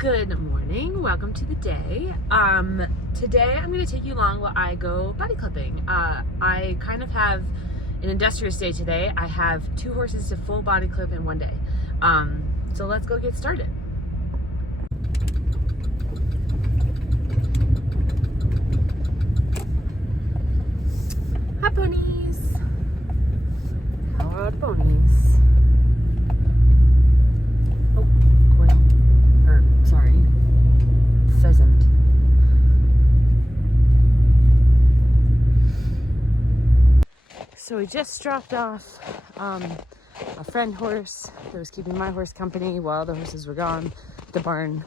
Good morning, welcome to the day. Today I'm going to take you along while I go body clipping. I kind of have an industrious day today. I have 2 horses to full body clip in one day. So let's go get started. Hi ponies! How are the ponies? Oh, quail. Sorry, pheasant. So we just dropped off a friend horse that was keeping my horse company while the horses were gone at the barn.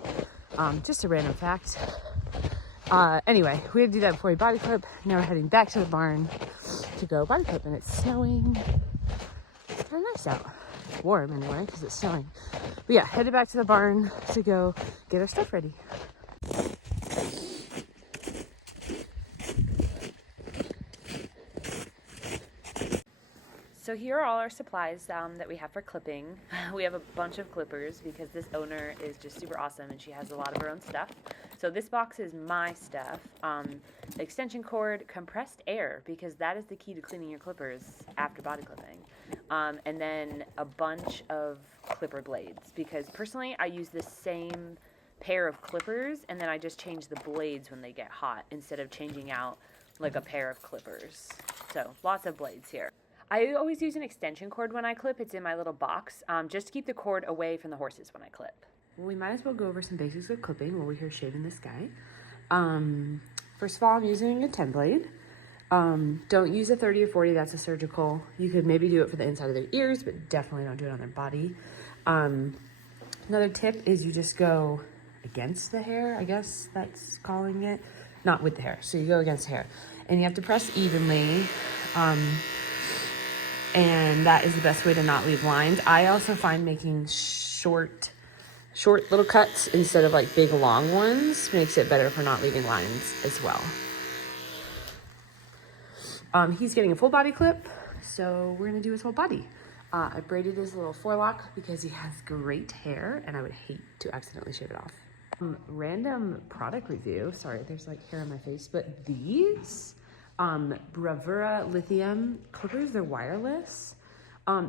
Just a random fact. Anyway, we had to do that before we body clip. Now we're heading back to the barn to go body clip, and it's snowing. It's kind of nice out. It's warm anyway because it's snowing. But yeah, headed back to the barn to go get our stuff ready. So here are all our supplies that we have for clipping. We have a bunch of clippers because this owner is just super awesome and she has a lot of her own stuff. So this box is my stuff. Extension cord, compressed air, because that is the key to cleaning your clippers after body clipping. And then a bunch of clipper blades, because personally I use the same pair of clippers and then I just change the blades when they get hot instead of changing out like a pair of clippers. So lots of blades here. I always use an extension cord when I clip. It's in my little box, just to keep the cord away from the horses when I clip. Well, we might as well go over some basics of clipping while we're here shaving this guy. First of all, I'm using a 10 blade. Don't use a 30 or 40, that's a surgical. You could maybe do it for the inside of their ears, but definitely don't do it on their body. Another tip is you just go against the hair, I guess that's calling it. Not with the hair, so you go against the hair. And you have to press evenly. And that is the best way to not leave lines. I also find making short little cuts instead of like big long ones makes it better for not leaving lines as well. He's getting a full body clip, so we're gonna do his whole body. I braided his little forelock because he has great hair and I would hate to accidentally shave it off. Random product review. Sorry, there's like hair on my face, but these Bravura lithium clippers, they're wireless.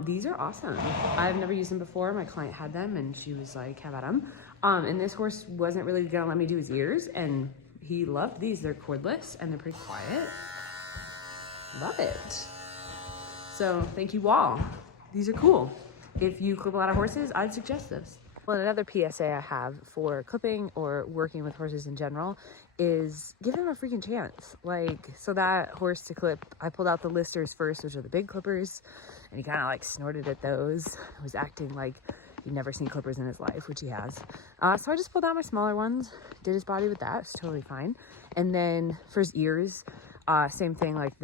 These are awesome. I've never used them before. My client had them and she was like, have at them. And this horse wasn't really gonna let me do his ears and he loved these. They're cordless and they're pretty quiet. Love it. So thank you all. These are cool. If you clip a lot of horses, I'd suggest this. Well, another PSA I have for clipping or working with horses in general is give them a freaking chance. Like, so that horse to clip, I pulled out the listers first, which are the big clippers, and he kind of like snorted at those. Was acting like he'd never seen clippers in his life, which he has. So I just pulled out my smaller ones, did his body with that, it's totally fine. And then for his ears, same thing, like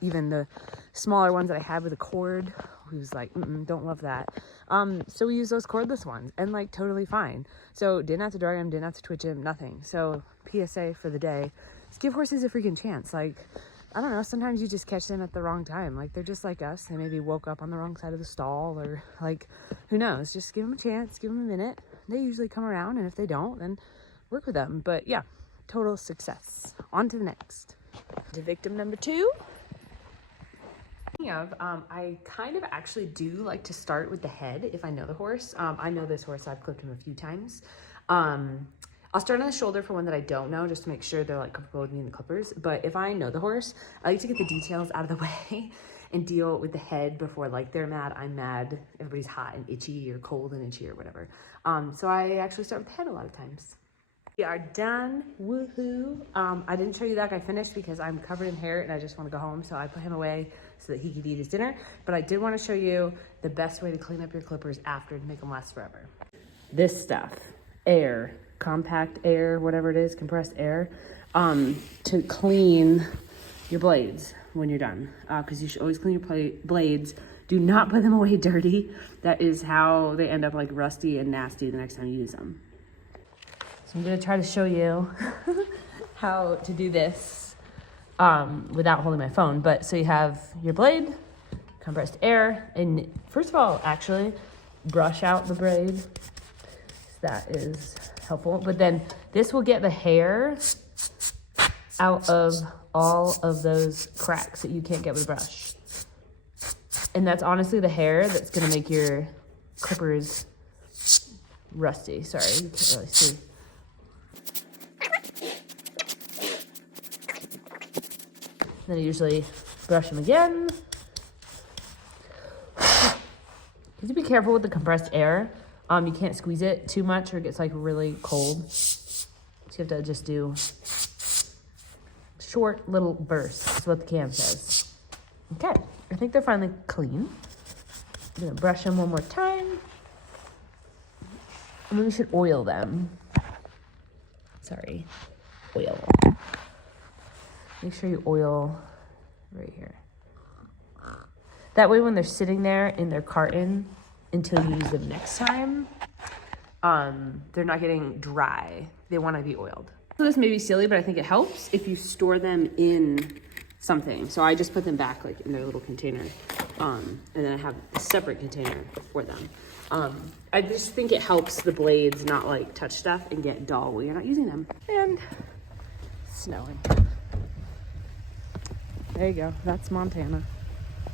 even the smaller ones that I had with a cord, he was like, don't love that. So we use those cordless ones and like totally fine. So didn't have to drag him, didn't have to twitch him, nothing. So PSA for the day, just give horses a freaking chance. Like, I don't know, sometimes you just catch them at the wrong time. Like they're just like us. They maybe woke up on the wrong side of the stall or like, who knows? Just give them a chance, give them a minute. They usually come around, and if they don't, then work with them. But yeah, total success. On to the next. To victim number 2. I kind of actually do like to start with the head if I know the horse. I know this horse, I've clipped him a few times. I'll start on the shoulder for one that I don't know, just to make sure they're like comfortable with me in the clippers. But if I know the horse, I like to get the details out of the way and deal with the head before like they're mad, I'm mad, everybody's hot and itchy or cold and itchy or whatever. So I actually start with the head a lot of times. We are done, woohoo. I didn't show you that guy finished because I'm covered in hair and I just want to go home, so I put him away so that he could eat his dinner. But I did want to show you the best way to clean up your clippers after to make them last forever. This stuff, air, compact air, whatever it is, compressed air, to clean your blades when you're done. Because you should always clean your blades. Do not put them away dirty. That is how they end up like rusty and nasty the next time you use them. So I'm gonna try to show you how to do this without holding my phone. But so you have your blade, compressed air, and first of all, actually brush out the braid. So that is helpful. But then this will get the hair out of all of those cracks that you can't get with a brush. And that's honestly the hair that's gonna make your clippers rusty. Sorry, you can't really see. Then I usually brush them again. You have to be careful with the compressed air. You can't squeeze it too much or it gets like really cold. So you have to just do short little bursts, is what the cam says. Okay, I think they're finally clean. I'm gonna brush them one more time. And then we should oil them. Sorry, oil. Make sure you oil right here. That way when they're sitting there in their carton until you use them next time, they're not getting dry. They want to be oiled. So this may be silly, but I think it helps if you store them in something. So I just put them back like in their little container. And then I have a separate container for them. I just think it helps the blades not like touch stuff and get dull when you're not using them. And snowing. There you go, that's Montana.